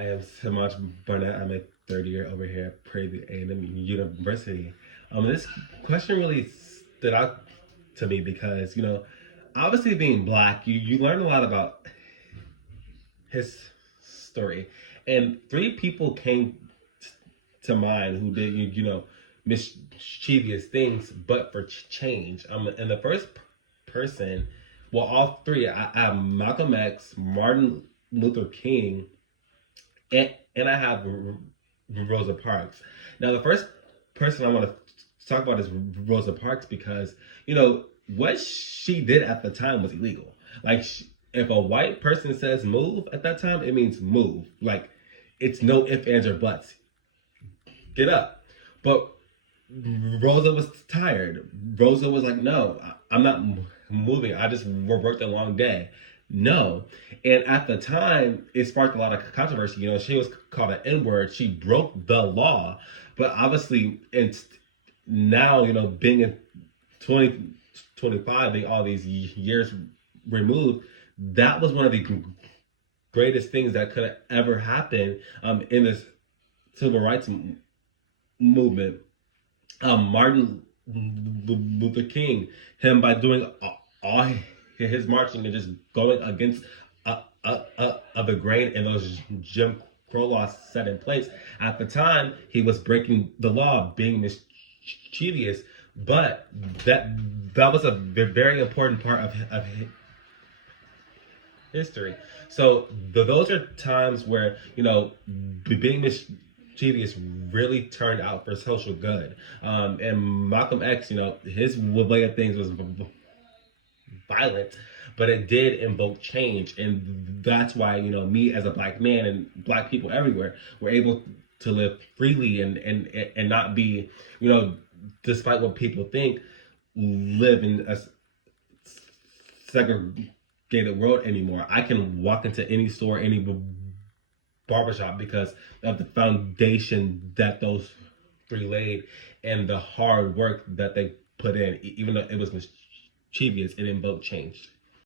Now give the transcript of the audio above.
I am Samaj Barnett. I'm a third year over here at Prairie A&M University. This question really stood out to me because, obviously being black, you learn a lot about his story. And three people came to mind who did, mischievous things, but for change. And the first person, well, all three, I have Malcolm X, Martin Luther King, and I have Rosa Parks. Now, the first person I want to talk about is Rosa Parks because what she did at the time was illegal. Like, if a white person says move at that time, it means move. Like, it's no ifs, ands, or buts. Get up. But Rosa was tired. Rosa was like, no, I'm not moving. I just worked a long day. No. And at the time, it sparked a lot of controversy. She was called an N-word. She broke the law. But obviously, it's now, being in 2025, being all these years removed, that was one of the greatest things that could have ever happened in this civil rights movement. Martin Luther King, him by doing all his marching and just going against the grain and those Jim Crow laws set in place. At the time, he was breaking the law, being mischievous, but that was a very important part of history. So those are times where being mischievous really turned out for social good. And Malcolm X, his way of things was violent, but it did invoke change, and that's why me as a black man and black people everywhere were able to live freely and not be despite what people think, live in a segregated world anymore. I can walk into any store, any barbershop because of the foundation that those three laid and the hard work that they put in. Even though it was mischievous, it invoked change.